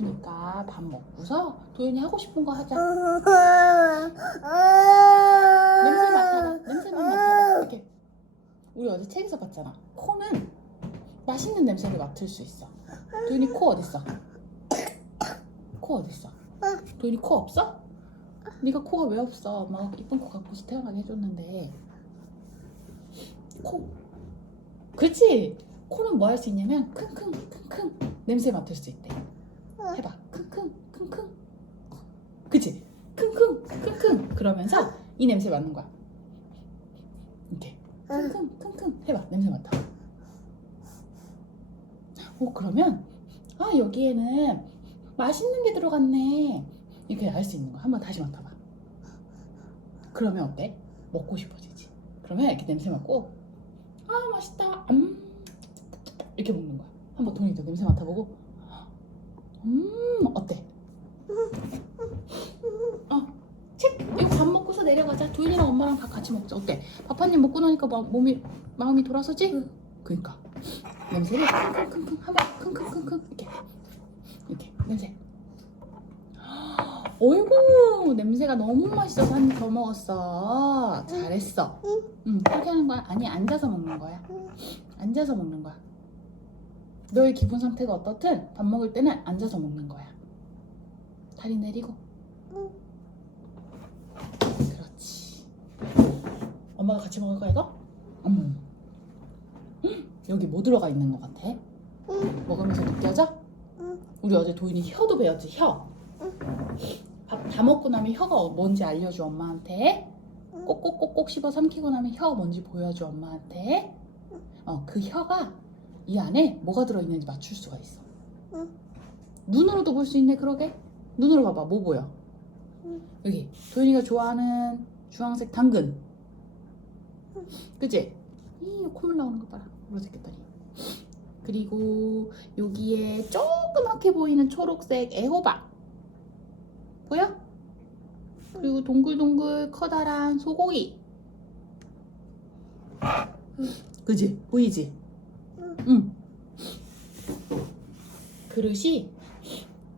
배고프니까 밥 먹고서 도현이 하고 싶은 거 하자. 냄새 맡아봐. 냄새만 맡아봐. 이렇게. 우리 어제 책에서 봤잖아. 코는 맛있는 냄새를 맡을 수 있어. 도현이 코 어딨어? 코 어딨어? 도현이 코 없어? 네가 코가 왜 없어? 엄마가 이쁜 코 갖고서 태어나게 해줬는데 코 그렇지 코는 뭐 할 수 있냐면 킁킁 킁킁 냄새 맡을 수 있대 해봐 킁킁 킁킁 그치? 킁킁 킁킁 그러면서 이 냄새 맡는 거야. 이렇게. 킁킁 킁킁 해봐. 냄새 맡아. 오 그러면 아 여기에는 맛있는 게 들어갔네. 이렇게 알 수 있는 거야. 한번 다시 맡아봐. 그러면 어때? 먹고 싶어지지. 그러면 이렇게 냄새 맡고 아 맛있다. 음. 이렇게 먹는 거야. 한번 돈이도 냄새 맡아보고. 음 어때? 먹고서 내려가자. 도윤이랑 엄마랑 밥 같이 먹자. 어때? 밥 한 입 먹고 나니까 마, 몸이 마음이 돌아서지? 그니까. 냄새를 킁킁킁킁 한번. 킁킁킁킁. 이렇게. 이렇게. 냄새. 어이구! 냄새가 너무 맛있어서 한 입 더 먹었어. 잘했어. 응. 그렇게 하는 거야? 아니 앉아서 먹는 거야? 앉아서 먹는 거야? 너의 기분 상태가 어떻든 밥 먹을 때는 앉아서 먹는 거야. 다리 내리고. 그렇지 엄마가 같이 먹을 거야 이거? 어머 헉, 여기 뭐 들어가 있는 것 같아? 먹으면서 느껴져? 우리 어제 도인이 혀도 배웠지 혀밥다 먹고 나면 혀가 뭔지 알려줘 엄마한테 꼭꼭꼭꼭 씹어 삼키고 나면 혀 뭔지 보여줘 엄마한테 어그 혀가 이 안에 뭐가 들어있는지 맞출 수가 있어 응. 눈으로도 볼 수 있네 그러게 눈으로 봐봐 뭐 보여 응. 여기 도윤이가 좋아하는 주황색 당근 그치? 이 콧물 나오는 거 봐라 물어뜯겠다니 그리고 여기에 조그맣게 보이는 초록색 애호박 보여? 그리고 동글동글 커다란 소고기 그지? 보이지? 응. 응 그릇이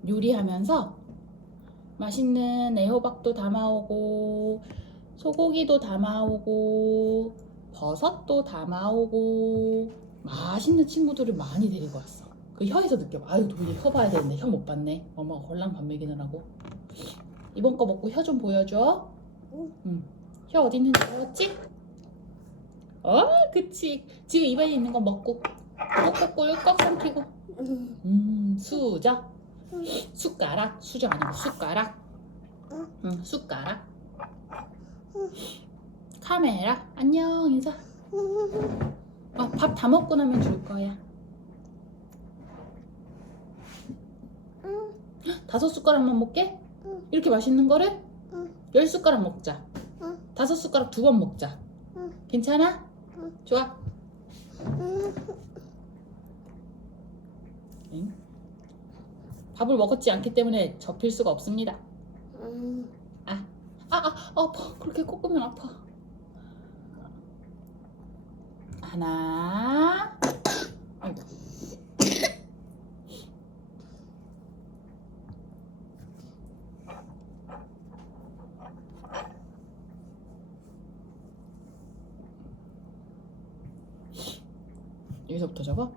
요리하면서 맛있는 애호박도 담아오고 소고기도 담아오고 버섯도 담아오고 맛있는 친구들을 많이 데리고 왔어 그 혀에서 느껴봐 아유 도희 혀 봐야 되는데 혀 못 봤네 엄마가 홀랑 밥 먹이느라고 이번 거 먹고 혀 좀 보여줘 응. 응. 혀 어디 있는지 보였지? 어 그치 지금 입안에 있는 거 먹고 꾹꾹 꿀꺽 삼키고 음 수저 응. 숟가락 수저 아니고 숟가락 응. 응 숟가락 응. 카메라 안녕 인사 어, 밥 다 먹고 나면 줄 거야 다섯 숟가락만 먹게? 응. 이렇게 맛있는 거를? 응. 열 숟가락 먹자 응. 다섯 숟가락 두 번 먹자 응. 괜찮아? 응. 좋아 응? 밥을 먹었지 않기 때문에 접힐 수가 없습니다 아, 아, 아파. 그렇게 꺾으면 아파. 하나. 여기서부터 접어?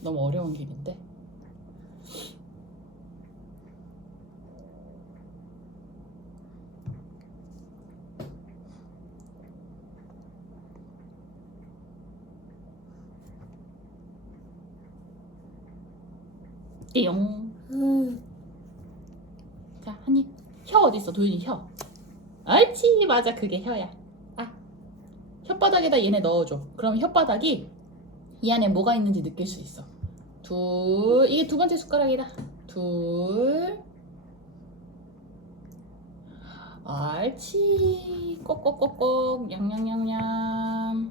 너무 어려운 길인데. 띠용. 자, 한 입. 혀 어디 있어? 도윤이 혀. 옳지, 맞아. 그게 혀야. 아, 혓바닥에다 얘네 넣어줘. 그럼 혓바닥이 이 안에 뭐가 있는지 느낄 수 있어. 둘, 이게 두 번째 숟가락이다. 둘, 옳지. 꼭꼭꼭꼭 냥냥냥냥.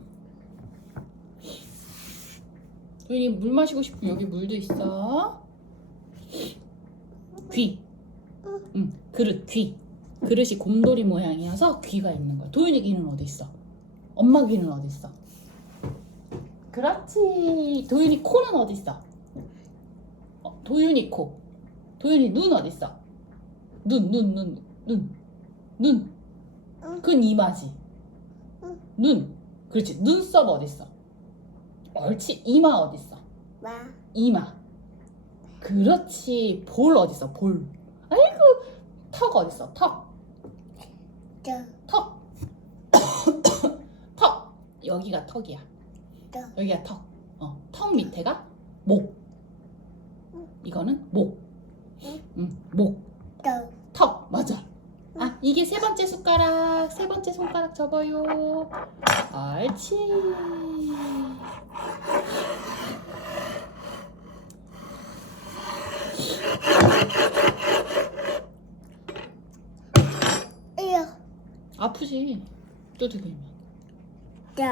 도윤이 물 마시고 싶으면 여기 물도 있어. 귀. 응, 그릇 귀. 그릇이 곰돌이 모양이어서 귀가 있는 거야. 도윤이 귀는 어디 있어? 엄마 귀는 어디 있어? 그렇지. 도윤이 코는 어디 있어? 어, 도윤이 코. 도윤이 눈 어디 있어? 눈, 눈, 눈, 눈, 눈. 응. 그건 이마지. 응. 눈. 그렇지. 눈썹 어디 있어? 옳지. 이마 어디 있어? 마. 이마. 그렇지. 볼 어디 있어? 볼. 아이고. 턱 어디 있어? 턱. 저. 턱. 턱. 여기가 턱이야. 저. 여기가 턱. 어, 턱 밑에가 목. 이거는 목. 응. 응, 목. 저. 턱. 맞아. 아, 이게 세 번째 숟가락. 세 번째 손가락 접어요. 옳지. 이요. 아프지. 또 들리면. 저.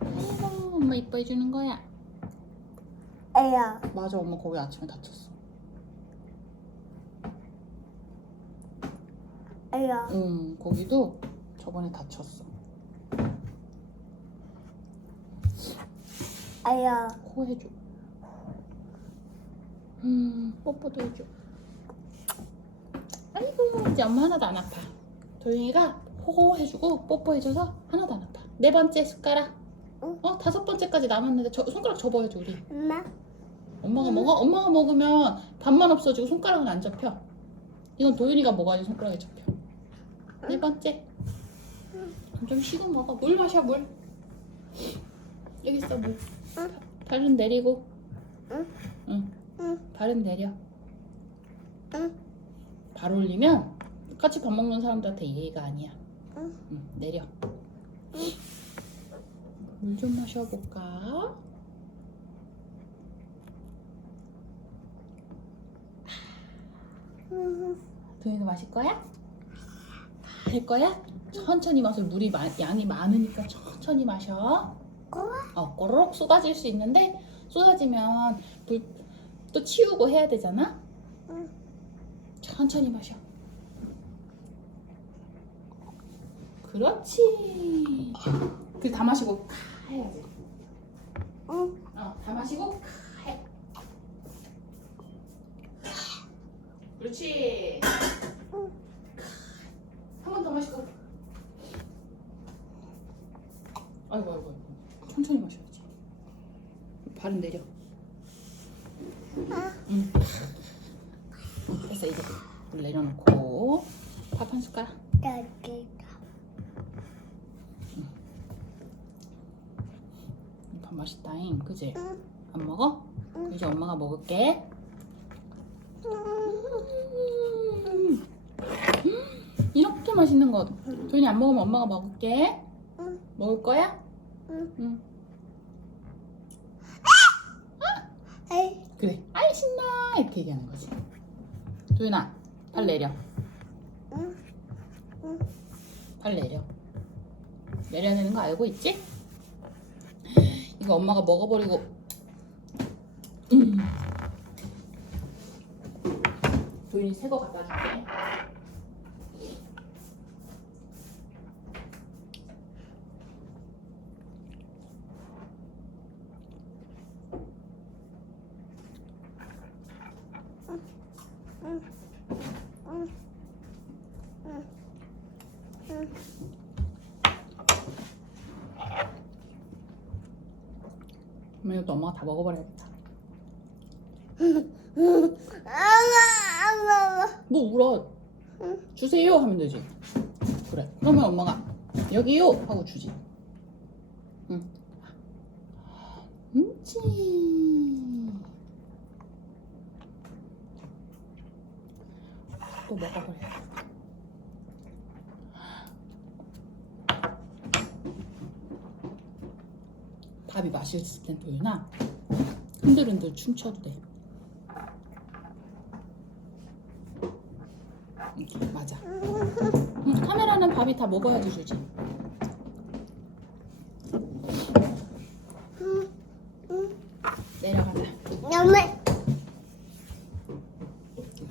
아이고, 엄마 이뻐해 주는 거야. 이요. 맞아, 엄마 거기 아침에 다쳤어. 이요. 응, 거기도 저번에 다쳤어. 이요. 코 해줘. 음, 뽀뽀도 해줘. 아이고, 이제 엄마 하나도 안 아파. 도영이가 호호 해주고 뽀뽀해줘서 하나도 안 아파. 네 번째 숟가락. 응. 어, 다섯 번째까지 남았는데 저 손가락 접어야지 우리. 엄마. 엄마가 먹어? 엄마가 먹으면 밥만 없어지고 손가락은 안 접혀. 이건 도윤이가 먹어야지 손가락이 접혀. 네 번째. 좀 쉬고 먹어. 물 마셔 물. 여기 있어 물. 응. 발은 내리고. 응. 응. 응. 발은 내려. 응. 발 올리면 똑같이 밥 먹는 사람들한테 예의가 아니야. 응. 응. 내려. 물 좀 마셔볼까? 응. 도윤이도 마실 거야? 할 거야? 천천히 마셔. 물이 마- 양이 많으니까 천천히 마셔. 어, 꼬르륵 쏟아질 수 있는데 쏟아지면 불 또 치우고 해야 되잖아. 응. 천천히 마셔. 그렇지. 그 다 마시고 카 해야지. 응. 어, 다 마시고 카 해. 그렇지. 응. 한 번 더 마시고. 아이고 아이고 아이고. 천천히 마셔야지. 발은 내려. 아. 응. 됐어 이제 물 내려놓고 밥 한 숟가락. 저기가. 밥 맛있다잉, 그지? 응. 안 먹어? 응. 이제 엄마가 먹을게. 음. 이렇게 맛있는 거. 도현이 안 먹으면 엄마가 먹을게. 응. 먹을 거야? 응. 응. 에이. 그래. 아이 신나 이렇게 얘기하는 거지. 도현아, 발 내려. 응. 발 내려. 내려야 되는 거 알고 있지? 이거 엄마가 먹어버리고. 음. 도윤이 새 거 갖다 줄게. 엄마 이것도 엄마가 다 먹어버려야겠다. 뭐 울어? 응. 주세요 하면 되지. 그래. 그러면 엄마가 여기요 하고 주지. 응. 음치. 또 먹어버려. 맛있을 땐 도윤아 흔들흔들 춤춰도 돼. 맞아. 응, 카메라는 밥이 다 먹어야지 주지. 내려가자. 너무 옳지.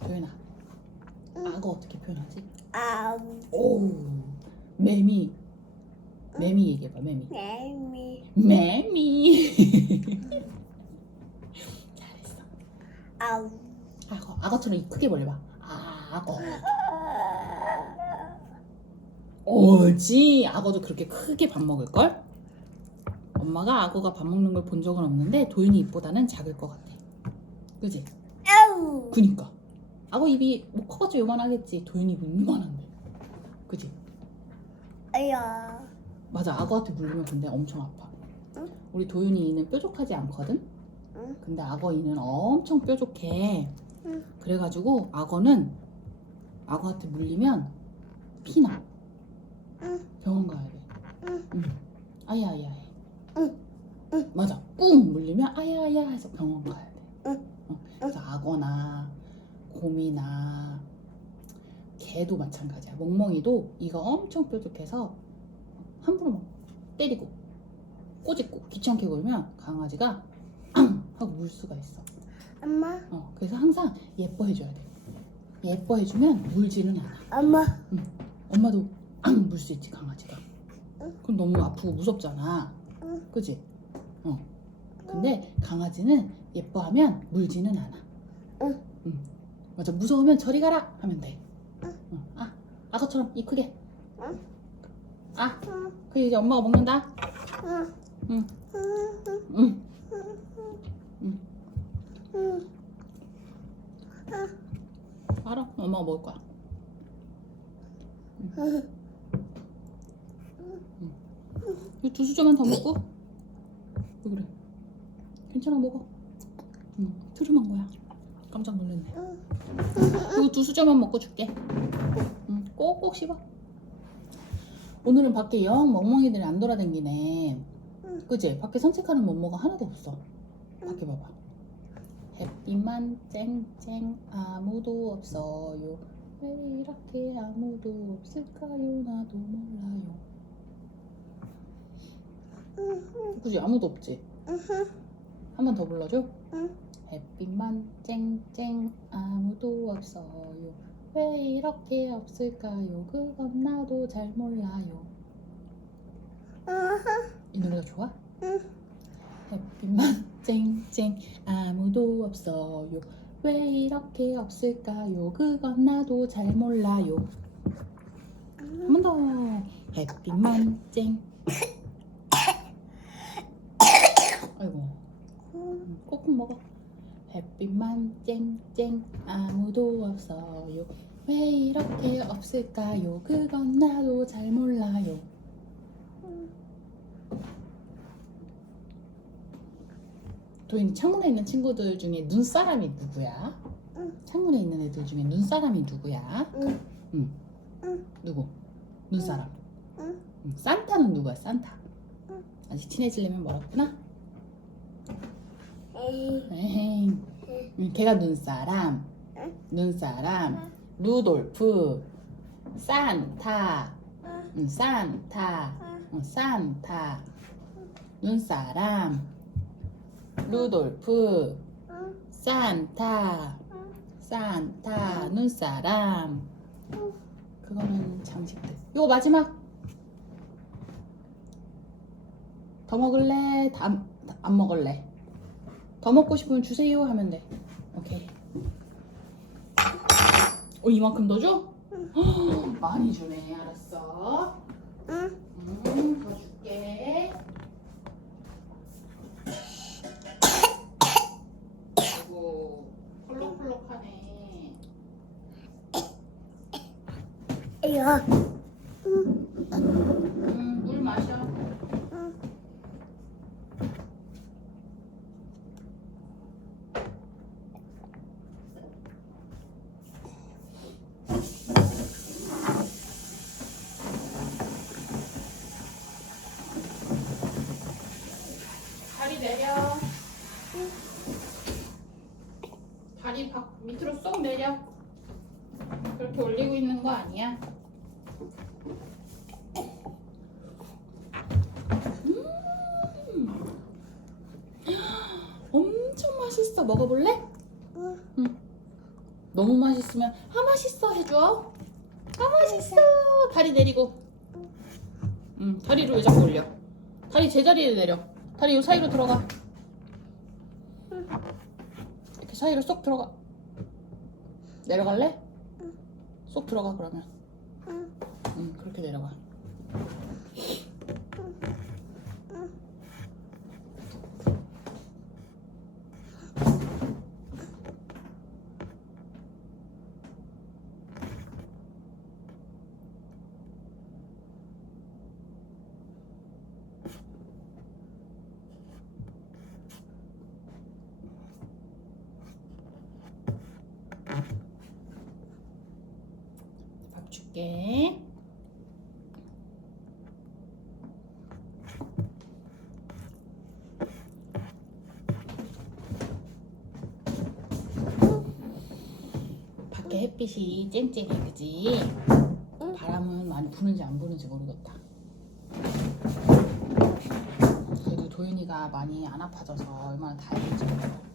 도현아, 악어 어떻게 표현하지? 아우 오, 매미. 매미 얘기해봐, 매미. 매미 매미. 잘했어. 아우 악어, 악어처럼 입 크게 벌려봐. 악어. 옳지. 악어도 그렇게 크게 밥 먹을걸? 엄마가 악어가 밥 먹는 걸 본 적은 없는데 도윤이 입보다는 작을 것 같아. 그지? 아우 그니까. 악어 입이 뭐 커가지고 요만하겠지. 도윤이 입은 요만한데. 그지? 아야 맞아. 악어한테 물리면 근데 엄청 아파. 응? 우리 도윤이 이는 뾰족하지 않거든? 응? 근데 악어 이는 엄청 뾰족해. 응. 그래가지고 악어는 악어한테 물리면 피나. 응. 병원 가야 돼. 응. 응. 아야 아야 해. 응. 응. 맞아. 꾹 물리면 아야 아야 해서 병원 가야 돼. 응. 어. 그래서 악어나 곰이나 개도 마찬가지야. 멍멍이도 이가 엄청 뾰족해서 함부로 막 때리고 꼬집고 귀찮게 굴면 강아지가 앙 하고 물 수가 있어. 엄마 어, 그래서 항상 예뻐해줘야 돼. 예뻐해주면 물지는 않아. 엄마 엄마도 앙 물 수 있지 강아지가. 응. 그럼 너무 아프고 무섭잖아. 응. 그지? 어. 근데 강아지는 예뻐하면 물지는 않아. 응. 응. 맞아. 무서우면 저리 가라 하면 돼. 응. 어. 아, 악어처럼 입 크게. 응. 아, 응. 그 이제 엄마가 먹는다. 응. 응. 응. 응. 응. 알아. 엄마가 먹을 거야. 응. 이두 수저만 더 먹고. 왜 그래? 괜찮아 먹어. 응. 트름한 거야. 깜짝 놀랐네. 이거 두 수저만 먹고 줄게. 응. 꼭꼭 씹어. 오늘은 밖에 영 멍멍이들이 안 돌아다니네. 응. 그지? 밖에 산책하는 멍멍가 하나도 없어. 밖에 봐봐. 햇빛만 쨍쨍 아무도 없어요. 왜 이렇게 아무도 없을까요? 나도 몰라요. 그지? 아무도 없지? 한 번 더 불러줘. 응. 햇빛만 쨍쨍 아무도 없어요. 왜 이렇게 없을까요? 그건 나도 잘 몰라요. 이 노래가 좋아? 응. 햇빛만 쨍쨍 아무도 없어요. 왜 이렇게 없을까요? 그건 나도 잘 몰라요. 한 번 더. 햇빛만 쨍. 아이고. 음, 꼭꼭 먹어. 햇빛만 쨍쨍 아무도 없어요. 왜 이렇게 없을까요? 그건 나도 잘 몰라요. 도인이 창문에 있는 친구들 중에 눈사람이 누구야? 응. 창문에 있는 애들 중에 눈사람이 누구야? 응. 응. 응. 누구? 눈사람. 응. 응. 산타는 누구야? 산타. 응. 아직 친해지려면 멀었구나. 에이. 응, 걔가 눈사람. 응. 눈사람. 루돌프. 산타. 응. 응, 산타. 응, 산타. 눈사람. 루돌프. 응. 산타. 응. 산타. 눈사람. 응. 그거는 장식들. 요거 마지막. 더 먹을래? 다, 안- 안 먹을래? 더 먹고 싶으면 주세요 하면 돼. 오케이. 어 이만큼 더 줘? 헉, 많이 주네. 알았어. 응. 음, 더 줄게. 아이고, 콜록콜록하네. 이거. 음, 물 마셔. 응. 아니야? 음. 엄청 맛있어. 먹어볼래? 응. 너무 맛있으면 아 맛있어 해줘. 아 맛있어. 다리 내리고. 응, 다리를 왜 자꾸 올려? 다리 제자리에 내려. 다리 요 사이로 들어가. 이렇게 사이로 쏙 들어가. 내려갈래? 쏙 들어가 그러면. 응. 응, 그렇게 내려가. 밥 줄게. 밖에 햇빛이 쨍쨍해 그지? 바람은 많이 부는지 안 부는지 모르겠다. 그래도 도윤이가 많이 안 아파져서 얼마나 다행인지 몰라.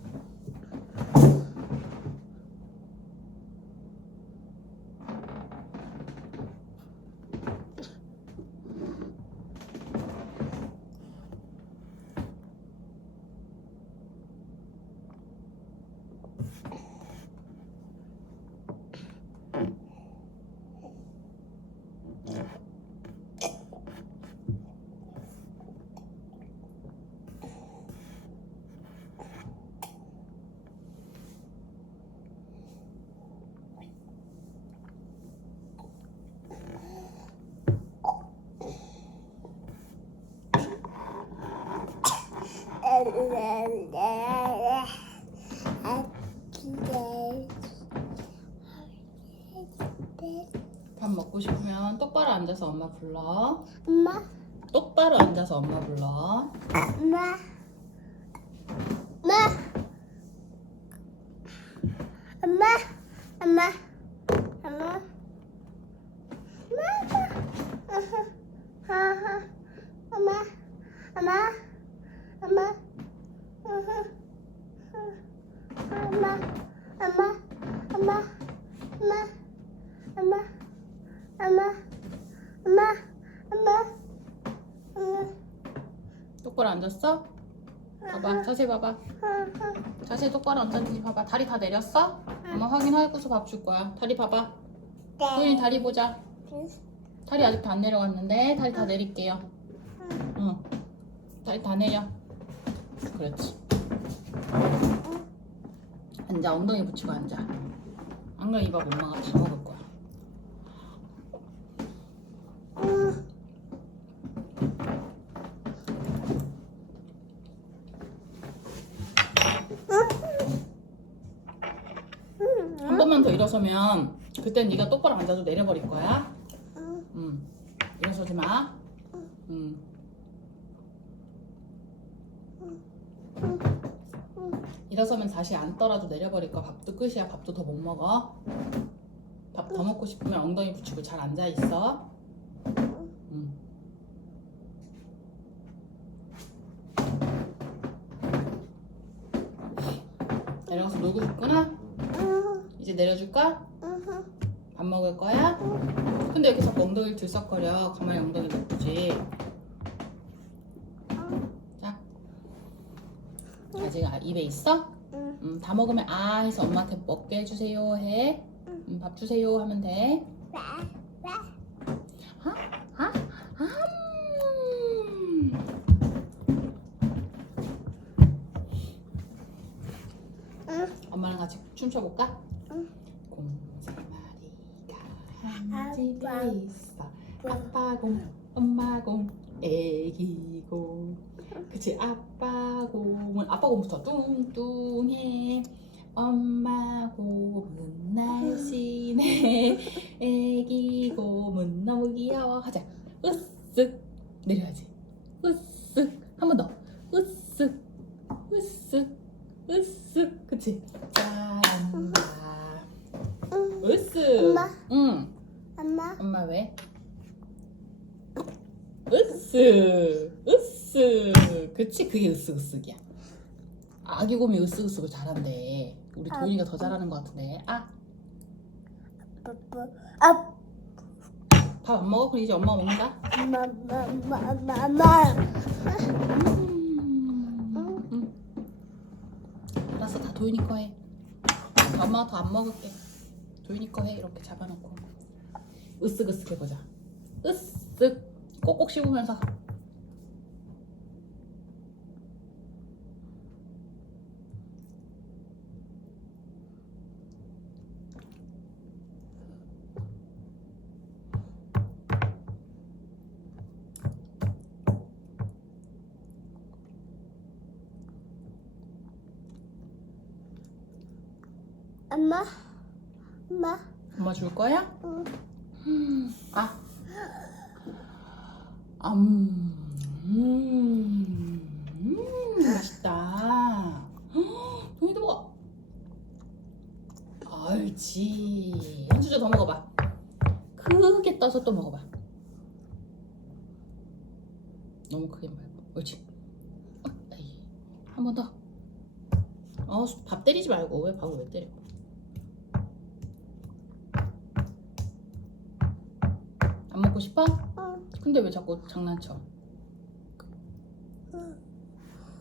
밥 먹고 싶으면 똑바로 앉아서 엄마 불러. 엄마, 똑바로 앉아서 엄마 불러. 엄마, 엄마, 엄마, 엄마, 엄마, 엄마, 엄마, 엄마, 엄마, 엄마, 엄마, 엄마, 엄마, 엄마, 엄마, 엄마, 엄마. 똑바로 앉았어? 봐봐, 자세 봐봐. 자세 똑바로 앉았는지 봐봐. 다리 다 내렸어? 엄마 확인하고서 밥 줄 거야. 다리 봐봐. 도윤이 다리 보자. 다리 아직도 안 내려갔는데 다리 다 내릴게요. 응. 다리 다 내려. 그렇지. 앉아. 엉덩이 붙이고 앉아. 안 그러면 이밥 엄마가 다 먹을 거야. 한 번만 더 일어서면 그땐 네가 똑바로 앉아도 내려버릴 거야. 응. 일어서지 마. 응. 일어서면 다시 앉더라도 내려버릴 거야. 밥도 끝이야. 밥도 더 못 먹어. 밥 더 먹고 싶으면 엉덩이 붙이고 잘 앉아 있어. 응. 내려가서 놀고 싶구나. 이제 내려줄까? 밥 먹을 거야? 근데 이렇게 자꾸 엉덩이를 들썩거려. 가만히 엉덩이 놔두지. 자. 아직 아- 입에 있어? 음, 다 먹으면 아 해서 엄마한테 먹게 해주세요 해. 음, 밥 주세요 하면 돼. 아, 아, 음. 엄마랑 같이 춤춰볼까? 응. 곰세 마리가 한 집에. 있어. 아빠 곰, 엄마 곰, 애기 곰. 그치 아빠 곰은 아빠 곰부터 뚱뚱해. 엄마 곰은 날씬해. 애기 곰은 너무 귀여워. 하자. 으쓱 내려야지. 으쓱 한 번 더. 으쓱 으쓱 으쓱 그치? 잘한다. 으쓱. 엄마. 응. 왜? 으쓱 으쓱 그치? 그게 으쓱으쓱이야. 아기 곰이 으쓱으쓱을 잘한대. 우리 도윤이가 더 잘하는 것 같은데. 아. 밥 아, 안 먹어? 그럼 이제 엄마가 먹는다. 마, 마, 마, 마, 마. 음, 음. 알았어 다 도윤이 거 해. 엄마가 더안 먹을게. 도윤이 거 해. 이렇게 잡아놓고. 으쓱으쓱 해보자. 으쓱. 꼭꼭 씹으면서 엄마, 엄마, 엄마 줄 거야? 응. 음, 아. 음, 음, 음, 맛있다. 동이도 먹어. 옳지. 한 주저 더 먹어봐. 크게 떠서 또 먹어봐. 너무 크게 말고. 옳지. 한 번 더. 어, 밥 때리지 말고 왜 밥을 왜 때려? 안 먹고 싶어? 응. 근데 왜 자꾸 장난쳐?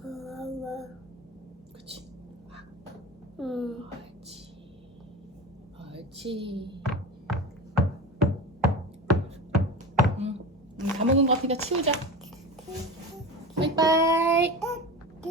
엄마, 그치? 응. 옳지. 옳지. 응. 응, 다 먹은 것 같으니까 치우자. 바이바이.